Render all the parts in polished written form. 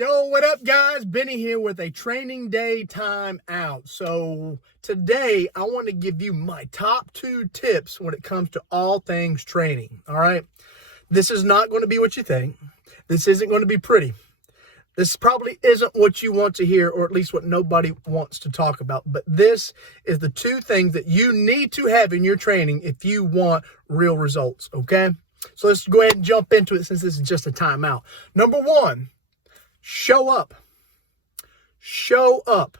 Yo, what up, guys? Benny here with a training day time out. So today I want to give you my top 2 tips when it comes to all things training. All right. This is not going to be what you think. This isn't going to be pretty. This probably isn't what you want to hear, or at least what nobody wants to talk about. But this is the 2 things that you need to have in your training if you want real results. Okay. So let's go ahead and jump into it since this is just a timeout. Number 1, show up. Show up.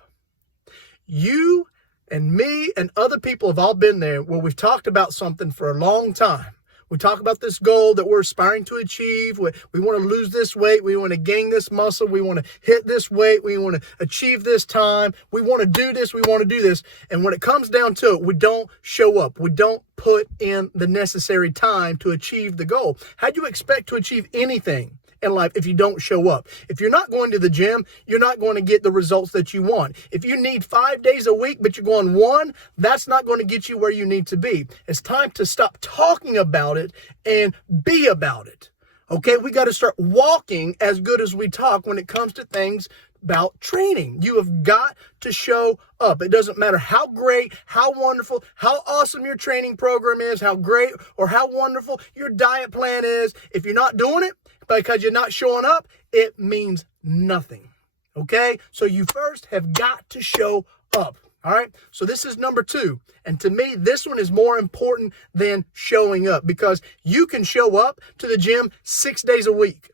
You and me and other people have all been there where we've talked about something for a long time. We talk about this goal that we're aspiring to achieve. We want to lose this weight. We want to gain this muscle. We want to hit this weight. We want to achieve this time. We want to do this. We want to do this. And when it comes down to it, we don't show up. We don't put in the necessary time to achieve the goal. How do you expect to achieve anything in life if you don't show up? If you're not going to the gym, you're not going to get the results that you want. If you need 5 days a week, but you're going 1, that's not going to get you where you need to be. It's time to stop talking about it and be about it. Okay, we got to start walking as good as we talk when it comes to things about training. You have got to show up. It doesn't matter how great, how wonderful, how awesome your training program is, how great or how wonderful your diet plan is. If you're not doing it because you're not showing up, it means nothing. Okay? So you first have got to show up. All right? So this is number 2. And to me, this one is more important than showing up, because you can show up to the gym 6 days a week.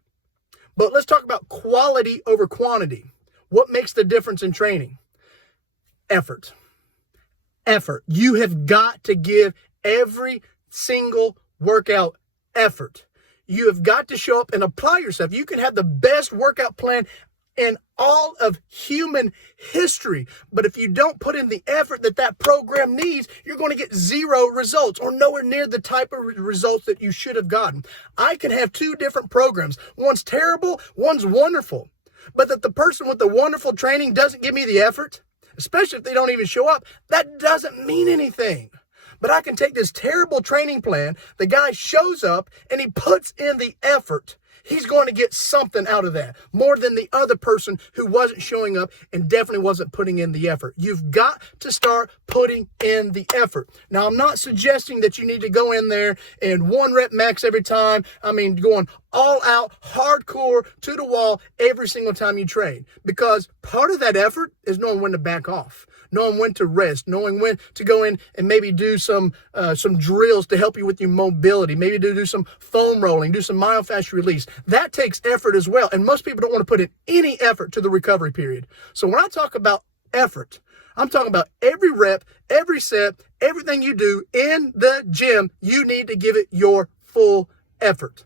But let's talk about quality over quantity. What makes the difference in training? Effort. Effort. You have got to give every single workout effort. You have got to show up and apply yourself. You can have the best workout plan in all of human history, but if you don't put in the effort that program needs, you're going to get 0 results, or nowhere near the type of results that you should have gotten. I can have 2 different programs. One's terrible, one's wonderful. But that the person with the wonderful training doesn't give me the effort, especially if they don't even show up, that doesn't mean anything. But I can take this terrible training plan, the guy shows up and he puts in the effort. He's going to get something out of that, more than the other person who wasn't showing up and definitely wasn't putting in the effort. You've got to start putting in the effort. Now, I'm not suggesting that you need to go in there and 1 rep max every time. I mean, going all out, hardcore, to the wall every single time you train. Because part of that effort is knowing when to back off, knowing when to rest, knowing when to go in and maybe do some drills to help you with your mobility, maybe do some foam rolling, do some myofascial release. That takes effort as well. And most people don't want to put in any effort to the recovery period. So when I talk about effort, I'm talking about every rep, every set, everything you do in the gym, you need to give it your full effort.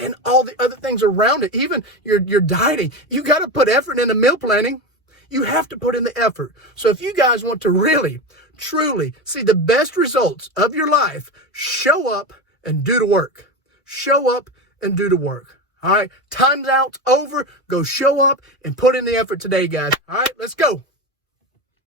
And all the other things around it, even your dieting, you got to put effort into meal planning. You have to put in the effort. So if you guys want to really, truly see the best results of your life, show up and do the work. Show up and do the work. All right. Time's out's over. Go show up and put in the effort today, guys. All right. Let's go.